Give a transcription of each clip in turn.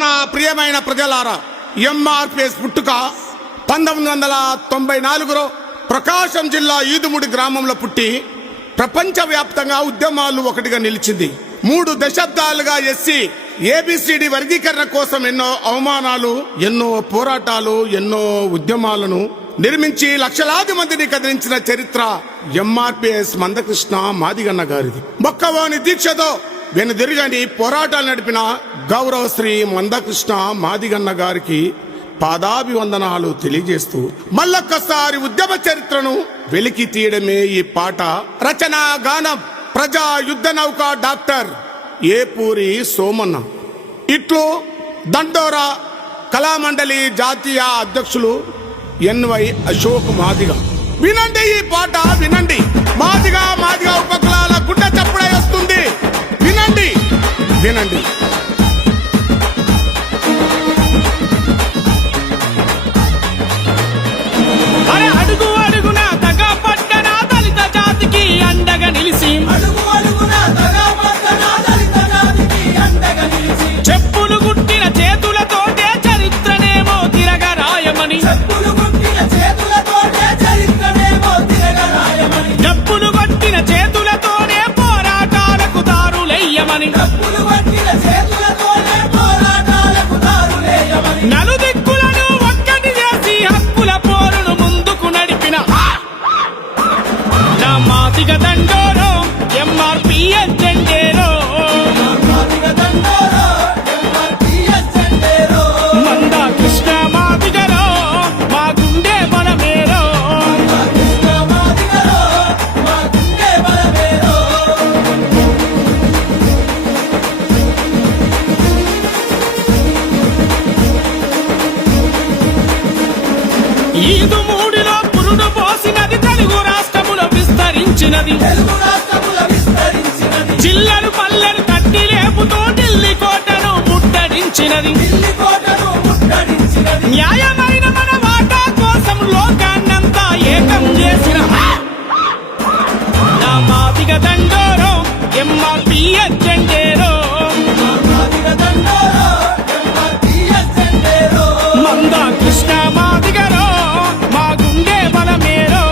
నా ప్రియమైన ప్రజలారా, ఎంఆర్పిఎస్ పుట్టుక 1994లో ప్రకాశం జిల్లా ఈదుముడి గ్రామంలో పుట్టి ప్రపంచవ్యాప్తంగా ఉద్యమాలు ఒకటిగా నిలిచింది. 3 దశాబ్దాలుగా ఎస్సీ ఏబిసిడి వర్గీకరణ కోసం ఎన్నో అవమానాలు, ఎన్నో పోరాటాలు, ఎన్నో ఉద్యమాలను నిర్మించి లక్షలాది మందిని కదిలించిన చరిత్ర ఎంఆర్పిఎస్ మందకృష్ణ మాదిగన్న గారిది. మొక్కవోని దీక్షతో వెనుదిరగని పోరాటాలు నడిపిన గౌరవశ్రీ మందకృష్ణ మాదిగన్న గారికి పాదాభివందనాలు తెలియజేస్తూ మళ్ళొక్కసారి ఉద్యమ చరిత్రను వెలికి తీయడమే ఈ పాట. రచన గానం ప్రజా యుద్ధ నౌక డాక్టర్ ఏపూరి సోమన్న. ఇట్లు దండోరా కళామండలి జాతీయ అధ్యక్షులు ఎన్వై అశోక్ మాదిగ. వినండి ఈ పాట, వినండి. మాదిగా మాదిగా ఉపకులాల గుడ్డ చప్పుడై వస్తుంది. వినండి, వినండి. అడుగు అడుగున తగా పట్టణ దళిత జాతికి అండగా నిలిసి, చెప్పులు గుట్టిన చేతులతోటే చరిత్రనేమో తిరగరాయమని, డప్పులు కొట్టిన చేతులతోనే పోరాటాలకు దారులెయ్యమని, నలుదిక్కులను ఒక్కటి చేసి హక్కుల పోరును ముందుకు నడిపిన నా మాదిగ దండోరో ఎంఆర్పిఎస్ జెండేరో, మందకృష్ణ మాదిగరో మా గుండె బలమేరో. ఈదు మూడిలో పురుడు పోసినది తెలుగు రాష్ట్రములో విస్తరించినది, జిల్లలు పల్లెలు కట్టి లేపుతూ ఢిల్లీ కోటను ముట్టడించినది, న్యాయమైన మన వాటా కోసం లోకాన్నంతా ఏకం చేసిన నా మాదిగ దండోరో ఎంఆర్పిఎస్ జెండేరో, మందకృష్ణ మాదిగరో మా గుండె బలమేరో.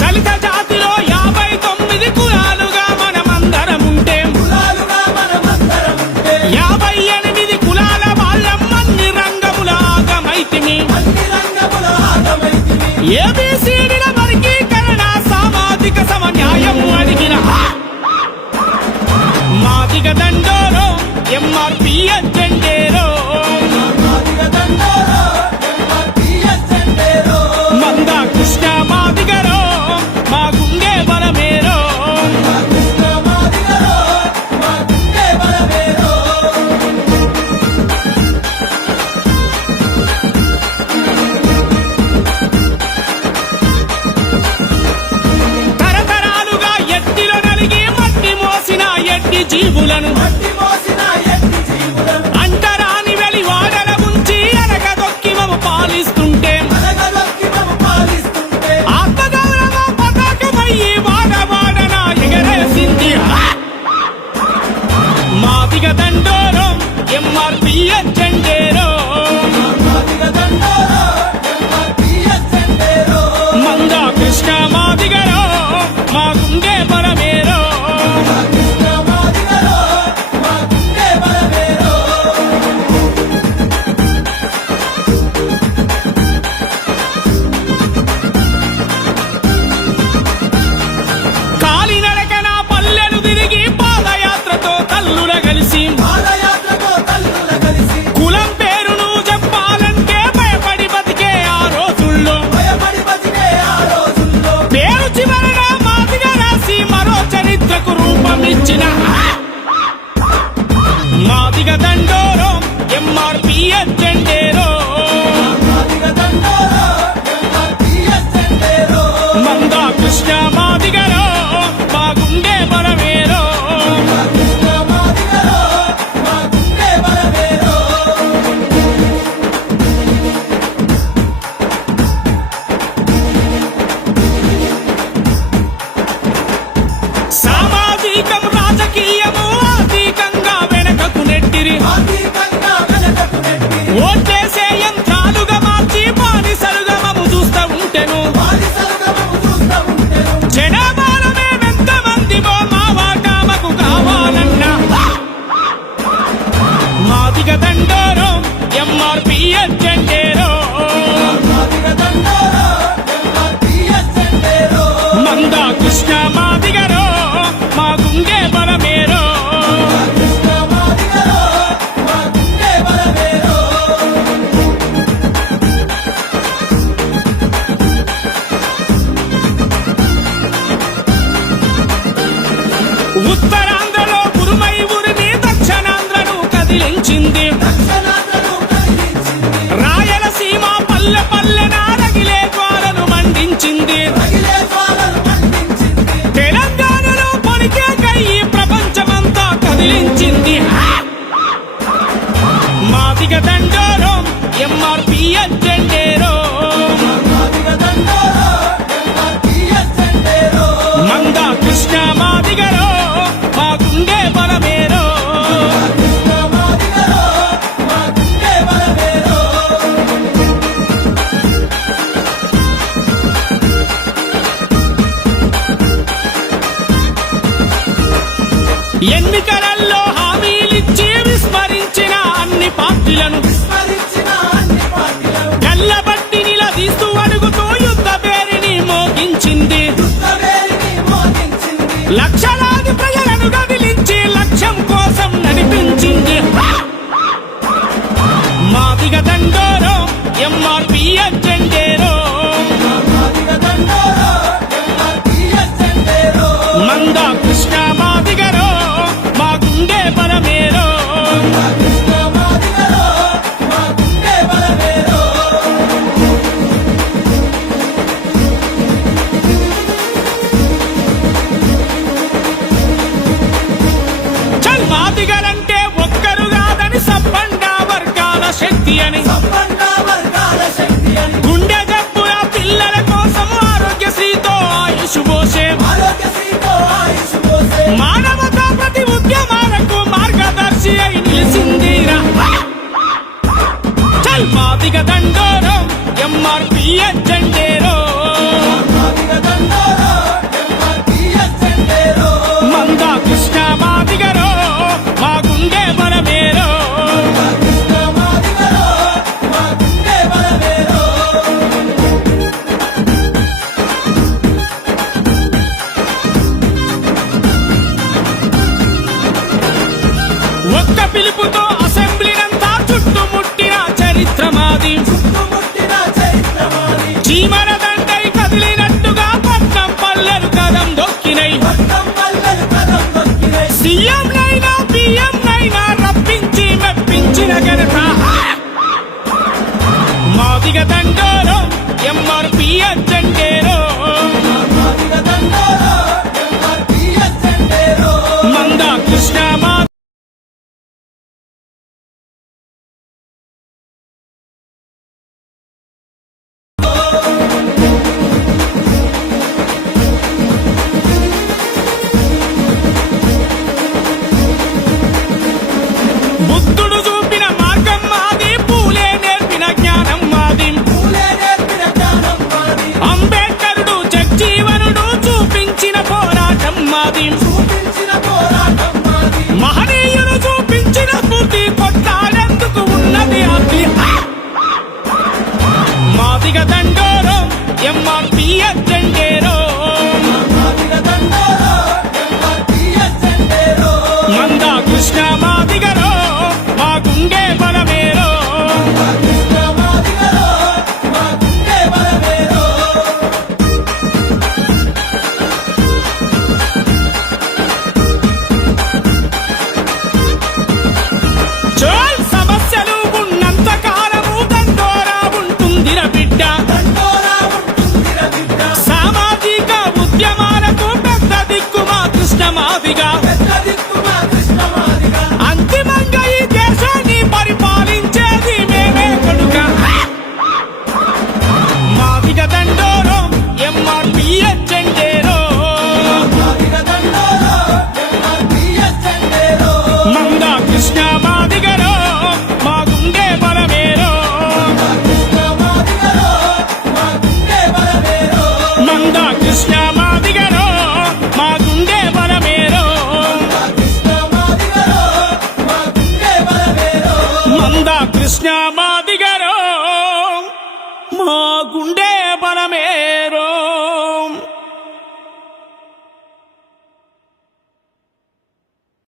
దళిత జాతిలో 59 కులాలుగా మనమందరం ఉంటే, 58 కులాల వాళ్ళం అన్ని రంగముల ఆగమైతిమి. ఏబిసిడిల వర్గీకరణ సామాజిక సమన్యాయం అడిగిన మాదిగ దండోరో ఎంఆర్పిఎస్ జెండేరో, మందకృష్ణ మాదిగరో మా గుండె బలమేరో. ఎజెండేరో మంద కృష్ణ మాదిగరో మా గుండె బలమేరో ఉత్తరాంధ్రలో ఉరుమై ఉరిమి దక్షిణాంధ్రను కదిలించింది రాయలసీమ పల్లె పల్లెన రగిలే జ్వాలను మండించింది తెలంగాణలో పొలికే కయ్యి ప్రపంచమంతా కదిలించింది మాదిగ దండోరో ఎంఆర్పి ఎజెండేరో మంద కృష్ణ మాదిగరో మా గుండె బలమేరో ఎన్నికలలో హామీలిచ్చి విస్మరించిన అన్ని పార్టీలను కళ్ళబట్టి నిలదీస్తూ అడుగుతూ యుద్ధ పేరిని మోగించింది లక్షలాది ప్రజలను కదిలించి లక్ష్యం కోసం నడిపించింది మాదిగ దండోరో ఎంఆర్పి ఎజెండేరో మంద కృష్ణ మాదిగరో మా గుండె బలమేరో చల్ మాదిగలంటే ఒక్కరు కాదని సబ్బండ వర్గాల శక్తి అని గుండె జబ్బుల పిల్లల కోసం ఆరోగ్యశ్రీతో ఆయుష్ పోసే మానవతా ప్రతి ఉద్యమాలకు మార్గదర్శి అయి నిలిచిందిరా చల్ మాదిగ దండోరో ఎంఆర్పి ఎజెండేరో మంద కృష్ణ మాదిగరో మా గుండె బలమేరో ఒక్క పిలుపుతో అసెంబ్లీనంతా చుట్టుముట్టిన చరిత్ర మాది చీమల దండై కదిలినట్టుగా పట్నం పల్లెలు కదం దొక్కినై సీఎం నైనా పిఎం నైనా రప్పించి మెప్పించిన ఘనత మాదిగ దండోరో ఎంఆర్పి ఎజెండేరో మంద కృష్ణ బుద్ధుడు చూపిన మార్గం మాది పూలే నేర్పిన జ్ఞానం మాది అంబేద్కరుడు జగ్జీవనుడు చూపించిన పోరాటం మాది మహనీయుడు చూపించిన స్ఫూర్తి కొట్లాడేందుకు ఉన్నది అతి మాదిగ దండోరో ఎంఆర్పి ఎజెండేరో మంద కృష్ణ మాదిగరో మా గుండె బలమేరో చోల్ సమస్యలు ఉన్నంత కాలము దండోరా ఉంటుందిర బిడ్డ సామాజిక ఉద్యమాలకు పెద్ద దిక్కు మా కృష్ణ మాదిగా అంతిమంగా ఈ దేశాన్ని పరిపాలించేది మేమే కొడుక మాదిగ దండోరో ఎంఆర్పి ఎజెండేరో మంద కృష్ణ మాదిగరో మా గుండె బలమేరో మంద కృష్ణ మాదిగరో మా గుండె బలమేరో మంద కృష్ణ మాదిగరో గుండె బలమేరో